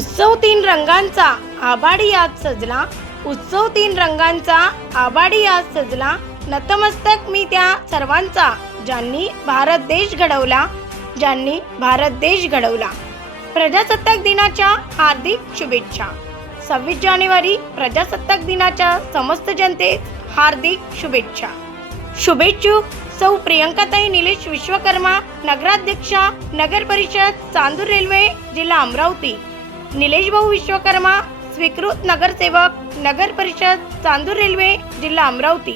उत्सव तीन रंगांचा आबाडी आज सजला. उत्सव तीन रंगांचा आबाडी आज सजला. नतमस्तक मी त्या सर्वांचा ज्यांनी भारत देश घडवला ज्यांनी भारत देश घडवला. प्रजासत्ताक दिनाच्या हार्दिक शुभेच्छा. सव्वीस जानेवारी प्रजासत्ताक दिनाच्या समस्त जनतेस हार्दिक शुभेच्छा. शुभेच्छुक सौ प्रियंकाताई निलेश विश्वकर्मा नगराध्यक्षा नगर परिषद चांदूर रेल्वे जिल्हा अमरावती. निलेश भाऊ विश्वकर्मा स्वीकृत नगरसेवक नगर परिषद चांदूर रेल्वे जिल्हा अमरावती.